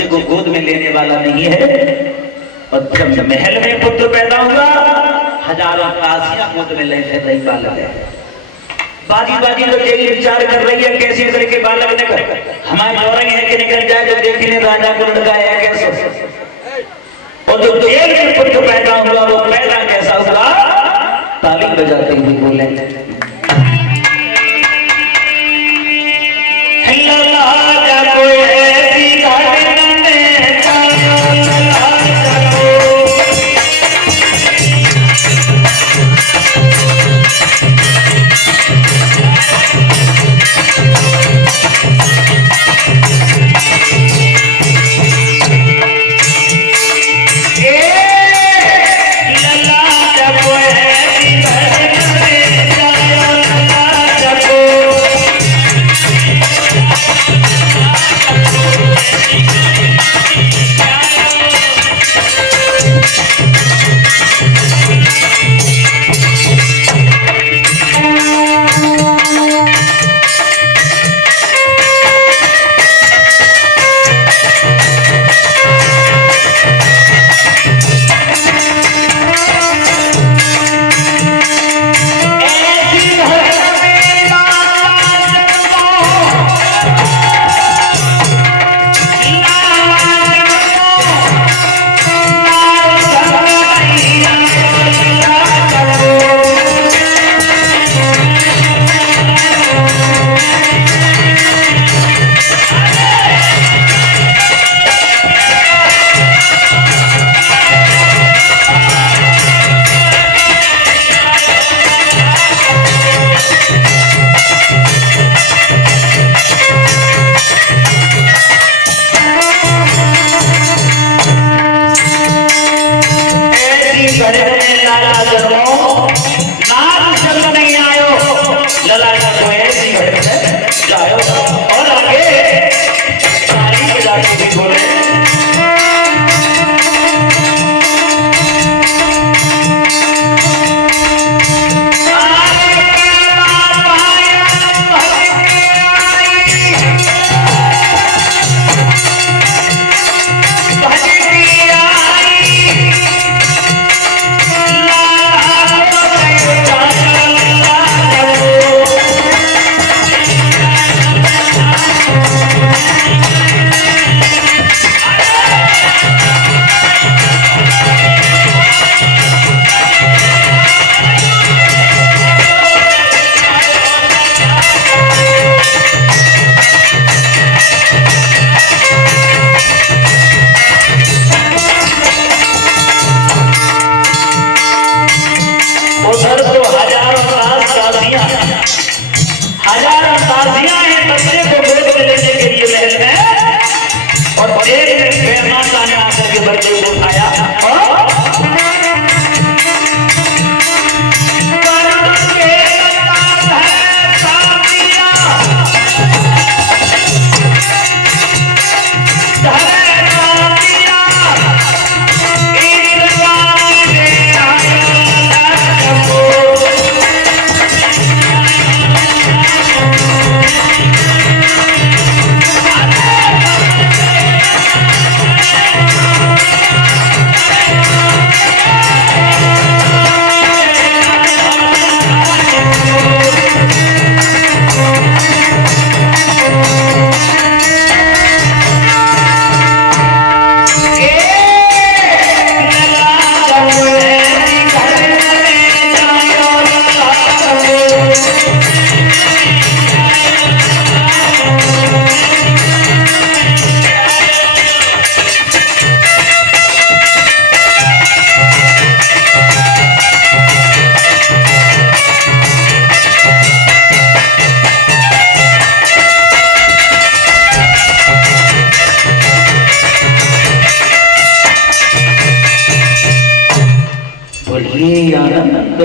बच्चे को गोद में लेने वाला नहीं है। और जब महल में पुत्र पैदा हुआ, हजारों काशियां गोद में ले रही बालक है। बाजी बाजी तो यही विचार कर रही है कैसे करके बालक निकल हमारे औरंग है कि निकल जाए, जो देखने राजा को लड़का है कैसे। और जो जेल में पुत्र पैदा हुआ वो पैदा कैसा हुआ, ताली बजाते हुए बोले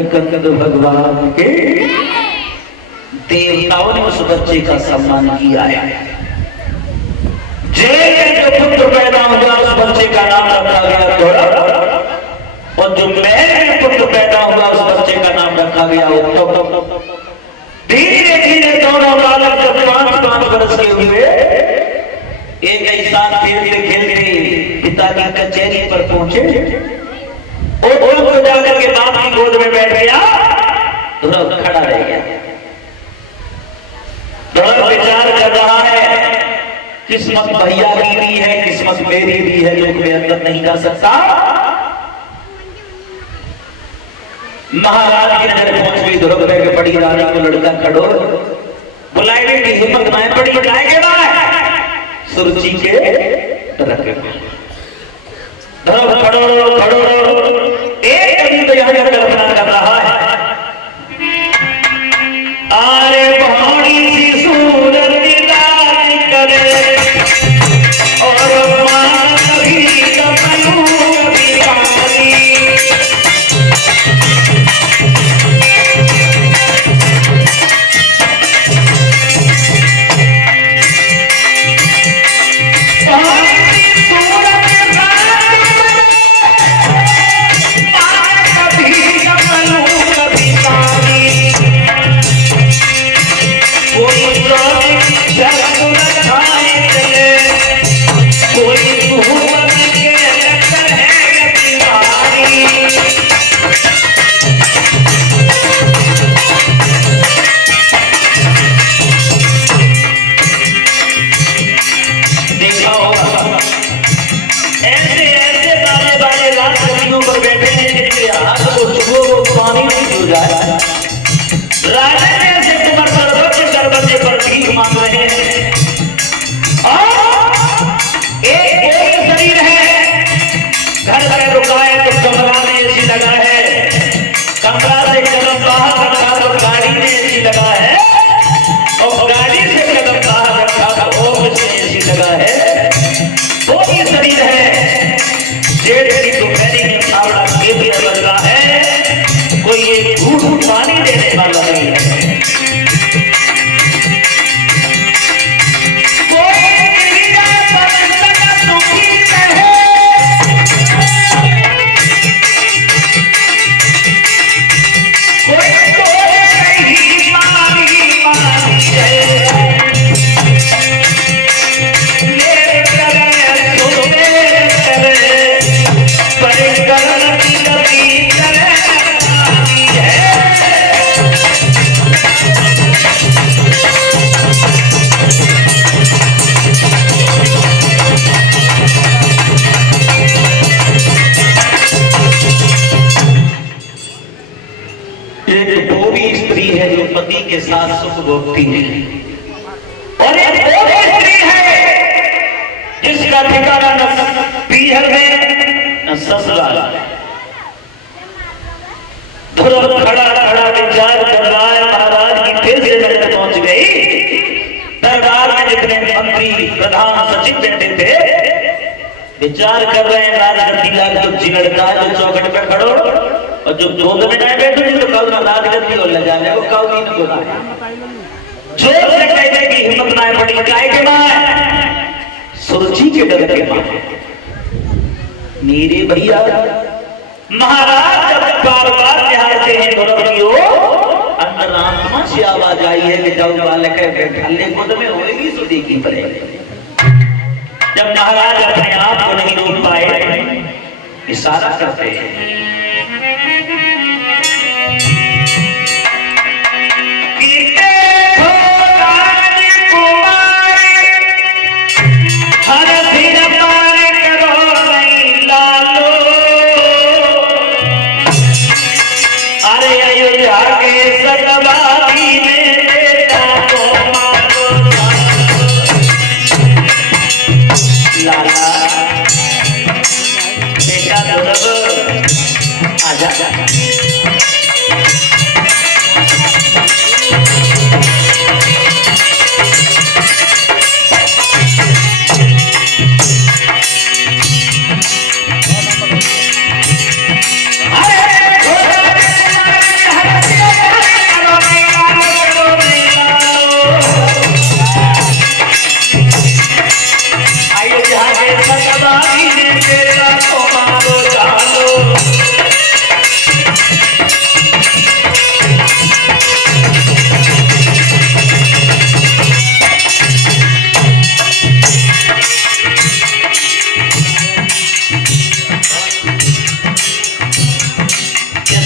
कंद भगवान के देवताओं ने उस बच्चे का सम्मान किया है। जेल में जो पुत्र पैदा हुआ उस बच्चे का नाम रखा गया गौरव, और जो महल में पुत्र पैदा हुआ उस बच्चे का नाम रखा गया उत्तम। धीरे धीरे दोनों बालक जब 5-5 वर्ष के हुए, एक ही साथ खेलते खेलते मेरे पिता की कचहरी पर पहुंचे और तो जाकर के बाप की गोद में बैठ गया, ध्रुव खड़ा रह गया। ध्रुव विचार कर रहा है, किस्मत भैया की भी है, किस्मत मेरी भी है, जो मैं अंदर नहीं जा सकता। महाराज की नजर पहुंच गई ध्रुव के बड़ी रानी को, लड़का खड़ो बुलाए की हिम्मत ना पड़ी, बुलाए के बाद सुरुचि के तरफ ध्रुव खड़ो खड़ो। एक कवि तो यहां कल्पना कर रहा है, आरे भाड़ी सी सूरत दान करे और मान भी कपलू बिहारी। पति के साथ सुख भोगती है, और एक वो भी स्त्री है जिसका ठिकाना न पीहर है न ससुराल। ध्रुव खड़ा खड़ा विचार कर रहा है, महाराज की फिर से नजर पहुंच गई। दरबार में जितने मंत्री प्रधान सचिव बैठे थे विचार कर रहे हैं, राजगद्दी लाल जो जिगड़ता है, जो चौखट पे खड़ो और जो गोद में नहीं बैठो तो कल ना राजगद्दी और ले जाने वो कल दिन बोला जोर से कहने की हिम्मत ना पड़ी, काय के मां सुरुचि के डर के मां। मेरे भैया महाराज जब बार बार निहारते हैं ध्रुव अंतरात्मा से आवाज आई है कि जब बालक ढलने गोद में होगी तो देखी पड़ेगी। जब महाराज अपने आप को नहीं रोक पाए इशारा करते हैं,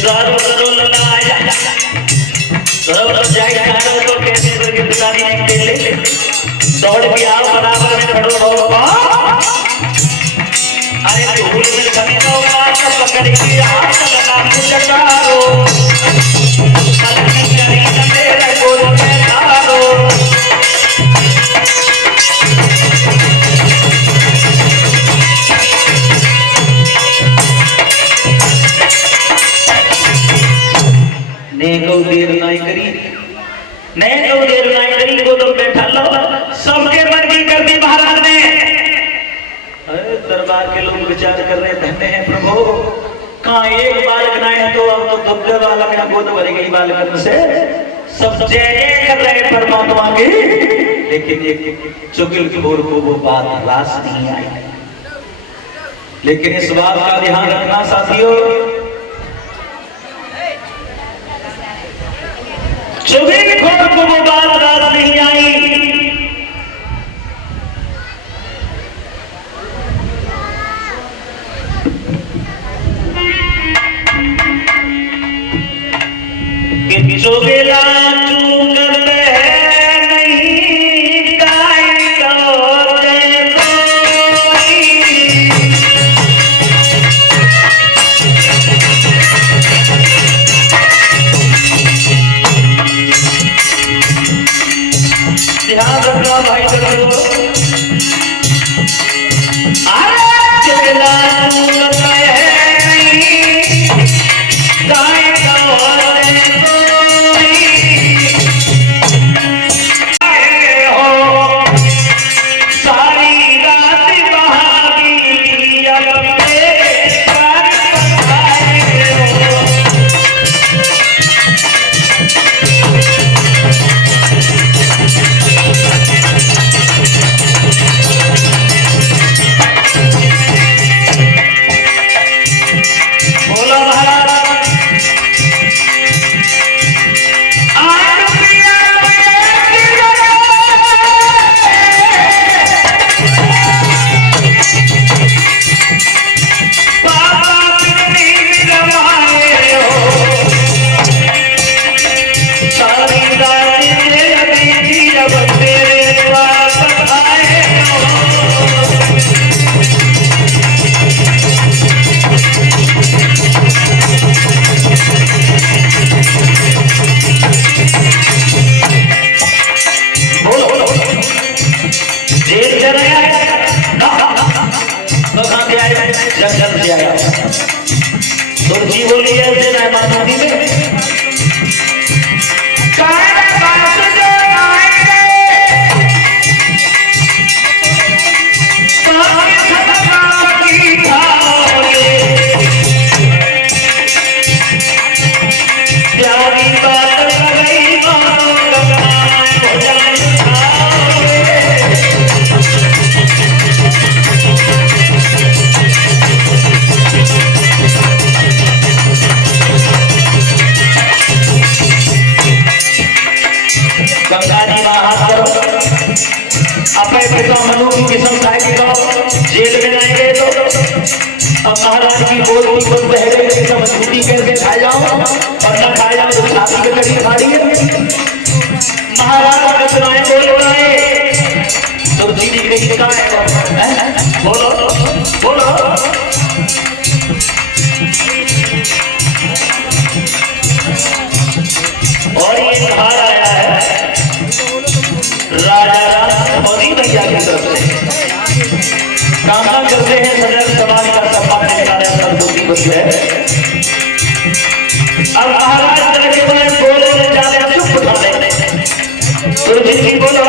सारो करो ललाया तो जाए कारो तो कैसे करके दुकानी नहीं खेले दौड़ के आओ बराबर में खड़ो हो अरे धूल में खड़े हो बात पकड़ के हाथ लगा के चकारो अलग करे मेरे गोल में धारो नेको देर नहीं करी को तो बैठा लो सबके मन की कर दी महाराज ने। अरे दरबार के लोग विचार कर रहे कहते हैं प्रभु कहाँ एक बालक ना है तो अब तो दुग्ध बालक ना गोद भरी गई बालक से सब जय जय कर रहे परमात्मा की, लेकिन एक चुगलखोर को वो बात रास नहीं आई। लेकिन इस बात का ध्यान रखना साथियों, चुगलखोर को वो बात रास नहीं आई। कि चुगला चुगल है नहीं गाय को ध्यान रखना भाई बहनों, चुगला चुगल है नहीं गाय तुलसी बोली है माधुरी में अपने पिता मनु की किस्म खाएगी तो जेल में जाएंगे तो अब महाराज की बोल की बह गई मजबूती कैसे खा जाओ और न खा जाओ तो छाती पे कड़ी खाड़ी है। महाराज रचनाएं बोल उड़ाए तुलसी जी ने कहा है बोलो बोलो और ये कहा आया है राजा राम मोदी भैया की तरफ से कामना करते हैं सदर समाज का सम्मान निकाला सरस्वती बच्चे है। अब महाराज तरह के बने बोले जाने चुप उठा लेते तुलसी जी बोलो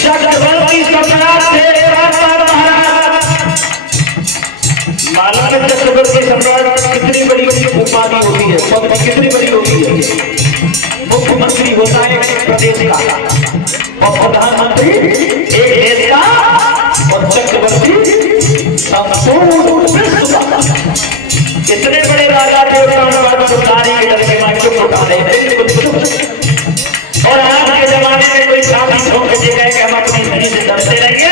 चक्रवर्ती सम्राट थे मालूम है चक्रवर्ती सम्राट कितनी बड़ी उपाधि होती है, पद कितनी बड़ी होती है। मुख्यमंत्री होता है प्रदेश का और प्रधानमंत्री एक देश का और चक्रवर्ती संपूर्ण विश्व का। इतने बड़े राजा थे उतारी के डर के मारे चुप उठा रहे। और आज के जमाने में कोई छाती ठोक के कहे कि हम अपनी धनी से डरते रहेंगे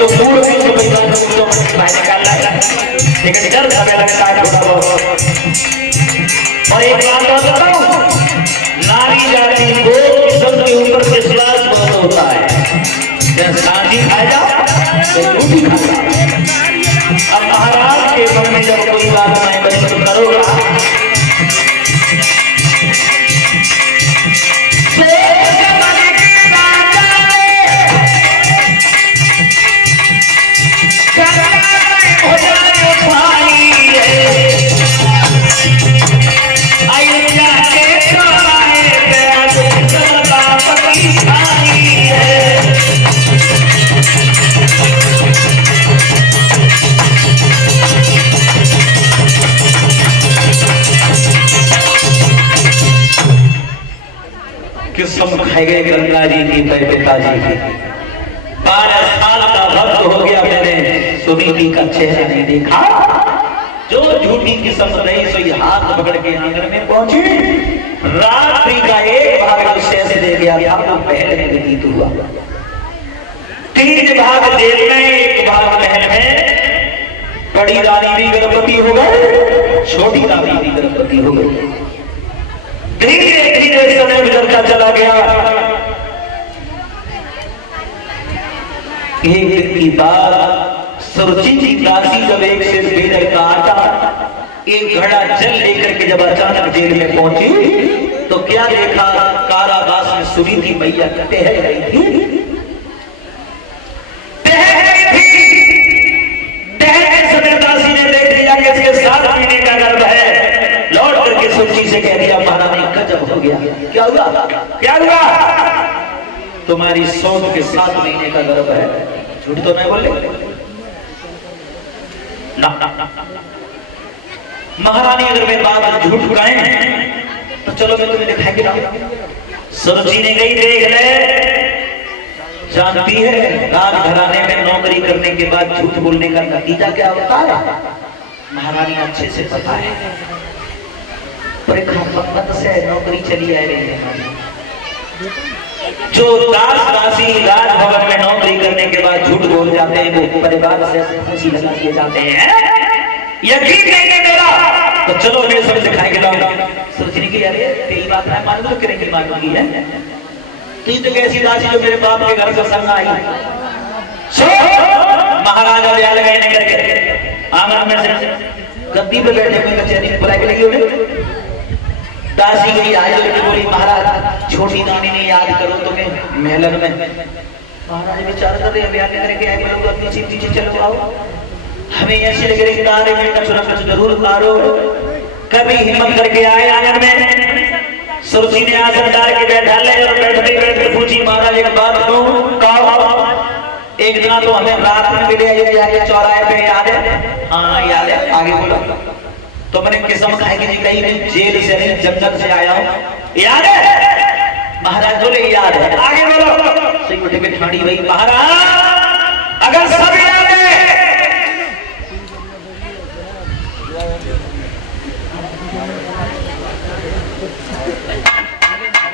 जो मूड में जो पैसा जो बाहर निकाल रहा है, लेकिन डर हमें लगता है थोड़ा बहुत। और एक बात और बताऊं, नारी जाति को सबके ऊपर विश्वास बहुत होता है। जब सांझी खा जाओ तो रोटी खा जाओ। अब महाराज के मन में जब कोई बात मैं बनी तो करोगा, किस्म खाए गए गंगा जी की, पिताजी की। 12 साल का भक्त हो गया, मैंने सुनीति का चेहरा नहीं देखा। जो झूठी किस्म रही सो हाथ पकड़ के आंगन में पहुंची। रात्रि का एक भाग जो शेष दे गया था वो पहले में व्यतीत हुआ। 3 भाग जेल में, 1 भाग महल में। बड़ी रानी भी गर्भवती हो गई, छोटी रानी भी गर्भवती हो गई। धीरे धीरे समय गुजरता चला गया। एक दिन की बात, सुरुचि की दासी जब एक से बेदर का आटा, एक घड़ा जल लेकर के जब अचानक जेल में पहुंची तो क्या देखा, कारावास में सुनीति मैया टहल रही थी। टहलते समय दासी ने देख लिया कि इसके 7 महीने का गर्भ है। लौट करके सुरुचि से कह दिया, महारानी गजब हो गया। क्या हुआ? क्या हुआ? तुम्हारी सौंप के 7 महीने का गर्भ है। झूठ तो नहीं बोले ना। महारानी अगर मैं बात झूठ उड़ाए तो चलो मैं तुम्हें दिखाएंगे ना। सुरुचि ने गई देख ले, जानती है राजघराने में नौकरी करने के बाद झूठ बोलने का नतीजा क्या होता है। महारानी अच्छे से पता है, परीक्षा से नौकरी चली आ रही है। जो दास दासी राजभवन में नौकरी करने के बाद झूठ बोल जाते हैं वो परिवार से फांसी लगा दिए जाते हैं। यकीन नहीं है मेरा तो चलो मैं सब दिखाएंगे। सोचने की अरे तेरी बात मैं मान लो, करेंगे मानूंगी है। तीन तो कैसी दासी जो मेरे बाप के घर से संग आई। महाराजा ब्याह लगाने करके आंगन में से गद्दी पे बैठे हुए कचहरी बुलाई के लगी हुई। दासी गई आज लड़की बोली, महाराज छोटी नानी ने याद करो तुम्हें महलन में। महाराज विचार कर रहे ब्याह करके आए, बोलो अपनी पीछे चलो आओ, हमें ऐसे लग रही तारे में कुछ ना कुछ जरूर तारो। कभी हिम्मत करके आए आंगन में। सुरुचि ने आसन डाल के बैठा ले और बैठते बैठते पूछी, महाराज एक बात कहूं, कहो। एक दिन तो हमें रात में मिले ये चौराहे पे, याद है? हाँ याद है, आगे बोलो। तो मैंने किस्म खाएगी जी, कहीं मैं जेल से नहीं जंगल से आया हूँ, याद है? महाराज बोले याद है, आगे बोलो। सही उठे पे ठाड़ी भाई, महाराज अगर सब याद है,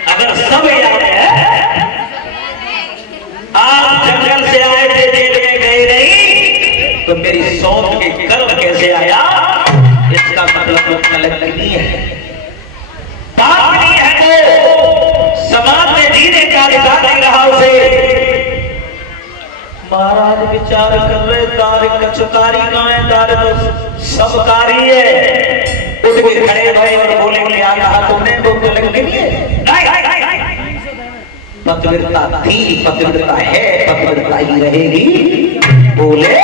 अगर सब याद है, आप जंगल से आए थे, जेल में गए नहीं, तो मेरी सौंप के गर्भ कैसे आया? इसका मतलब तो गलत नहीं है, पाप नहीं है। तो समाज में जीने का अधिकार नहीं रहा उसे। महाराज विचार कर रहे, तार कचुकारी गाय तार तो सबकारी है। उठ के खड़े भए और बोले, क्या कहा तुमने? वो गलत नहीं है। पतिव्रता थी, पतिव्रता है, पतिव्रता ही रहेगी। बोले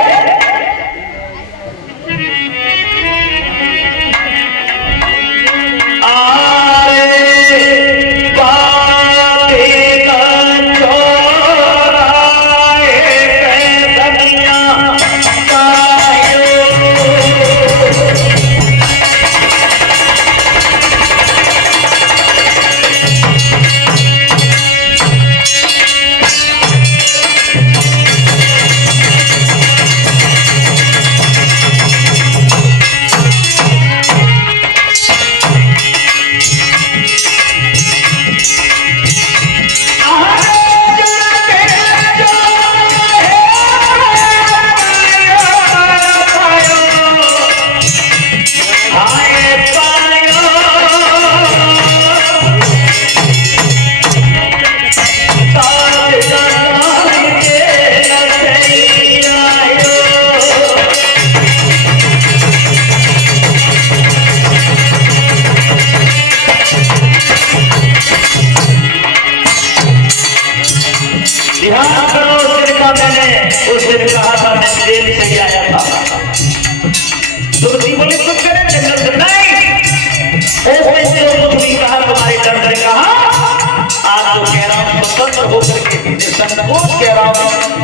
संकोच कह रहा हूं।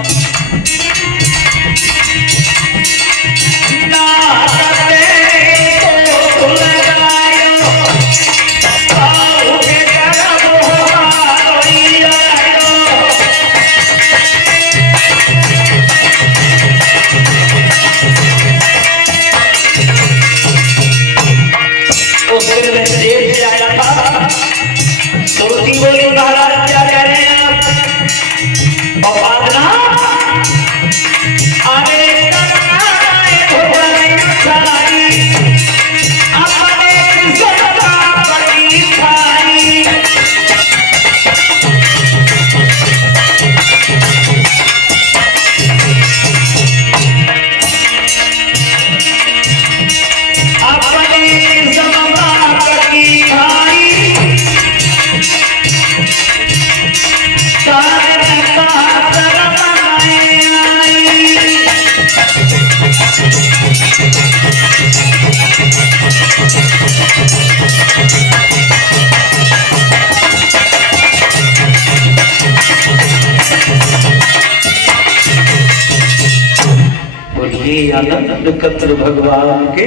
आनंद कत्र भगवान के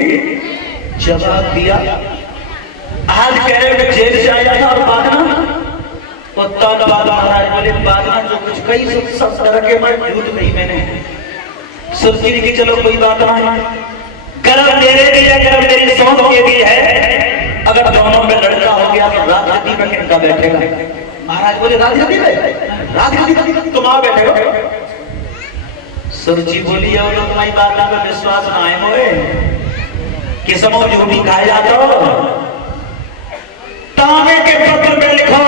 जवाब दिया। आज कह रहे मैं जेल से आया था और बाजना महाराज बोले बाजना जो कुछ कई सब तरह के मैं झूठ नहीं मैंने सुरजी की चलो कोई बात नहीं, कर्म मेरे भी है कर्म मेरी सौंप के भी है, अगर दोनों में लड़का हो गया तो राजगद्दी में किनका बैठेगा? महाराज बोले राजगद्दी में, राजगद्दी तुम आ बैठेगा। सुरजी बोली और तुम्हारी बात पर विश्वास ना आए मोए कि समो झूठी खाए जाता तामे के पत्र में लिखो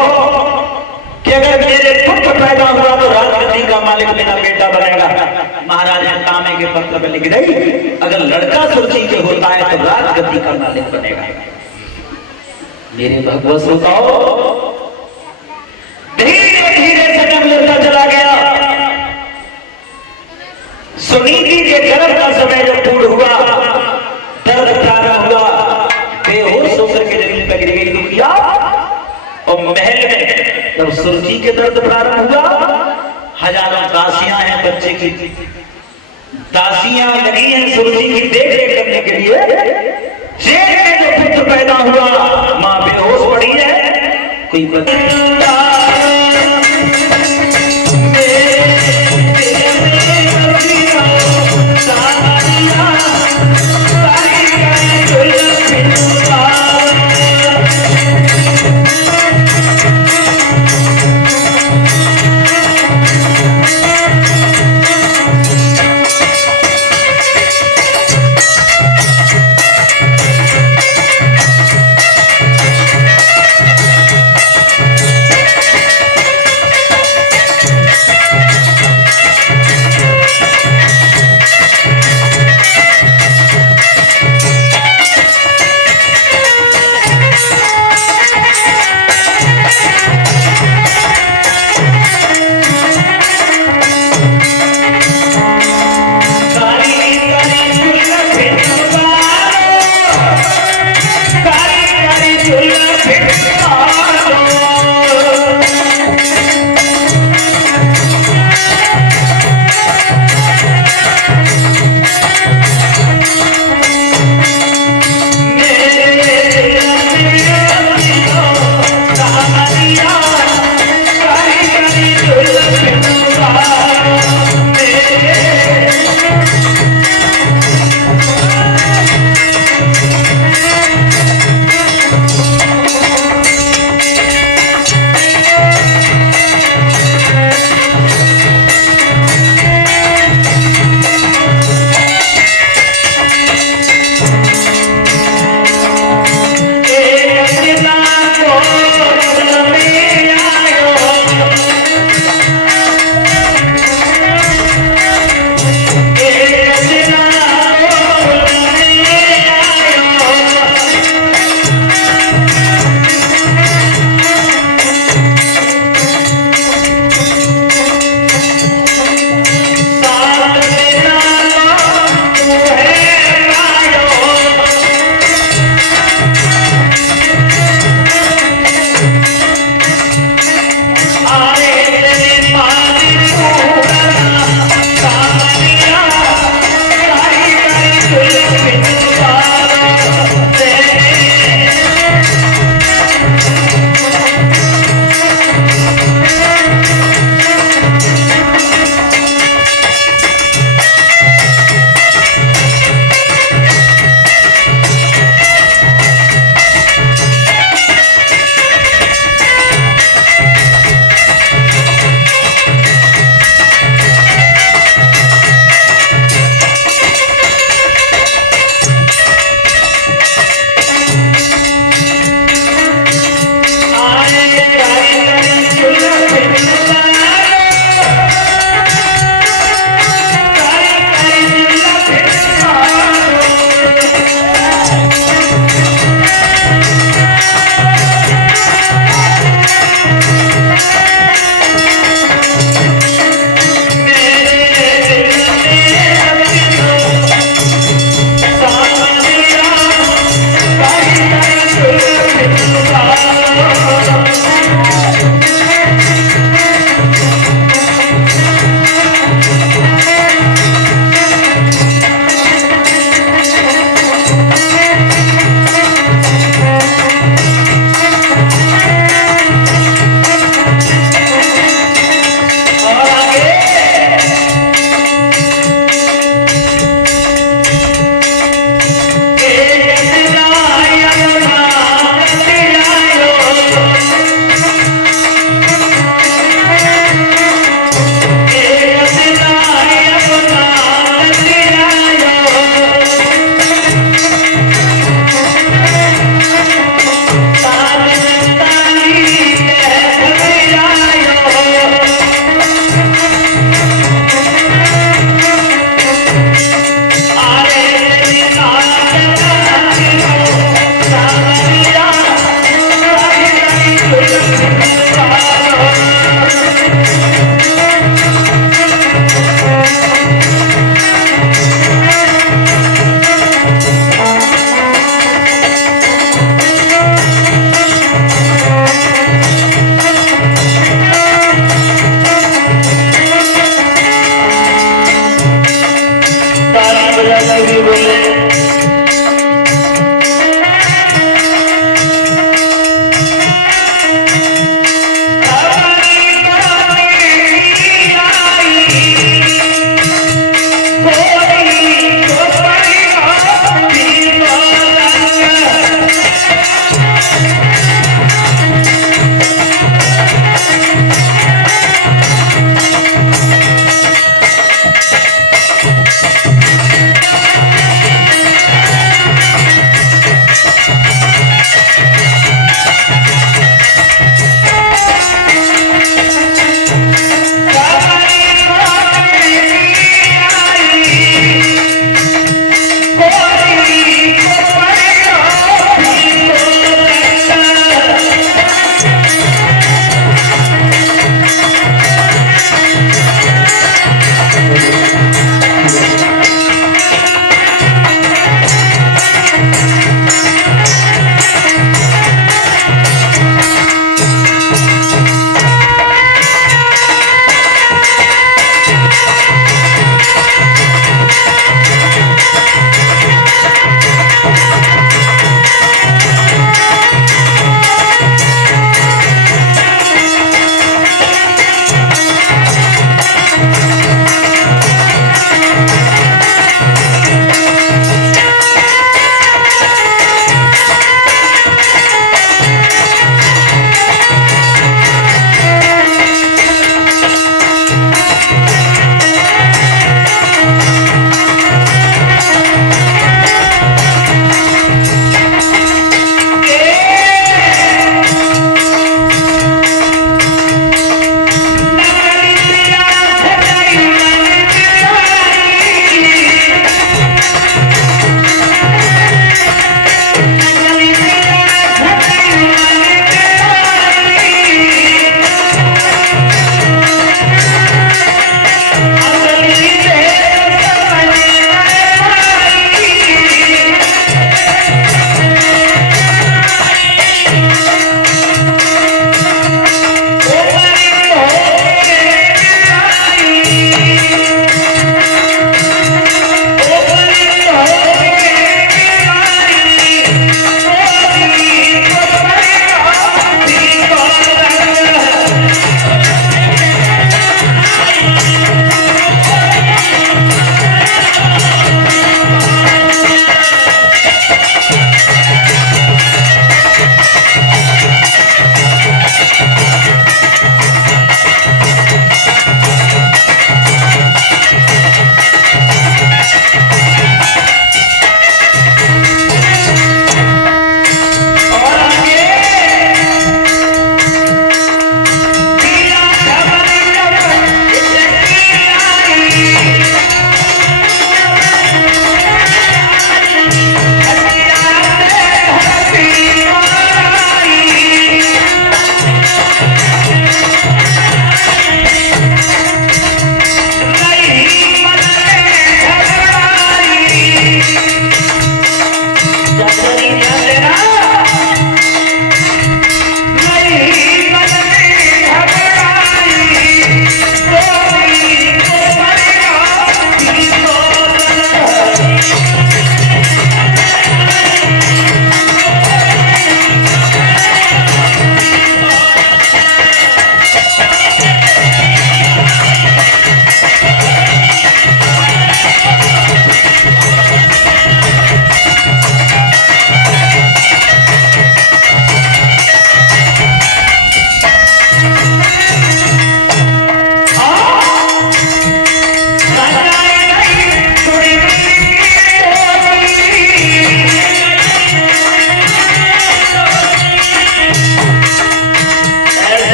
कि अगर मेरे पुत्र पैदा हुआ तो राजगद्दी का मालिक मेरा बेटा बनेगा। महाराज ने तामे के पत्र में लिख दी अगर लड़का सुरजी के होता है तो राजगद्दी का मालिक बनेगा। मेरे भगवत बताओ धीरे धीरे समय गुजरता चला गया। सुनीति के गर्भ का समय जब पूर्ण हुआ दर्द प्रारंभ हुआ, बेहोश होकर के जमीन पर गिर गई दुखिया। और महल में जब सुरजी के दर्द प्रारंभ हुआ, हजारों दासियां हैं बच्चे की, दासियां लगी हैं सुरजी की देख रेख करने के लिए। जेल में जो पुत्र पैदा हुआ मां बेहोश पड़ी है, कोई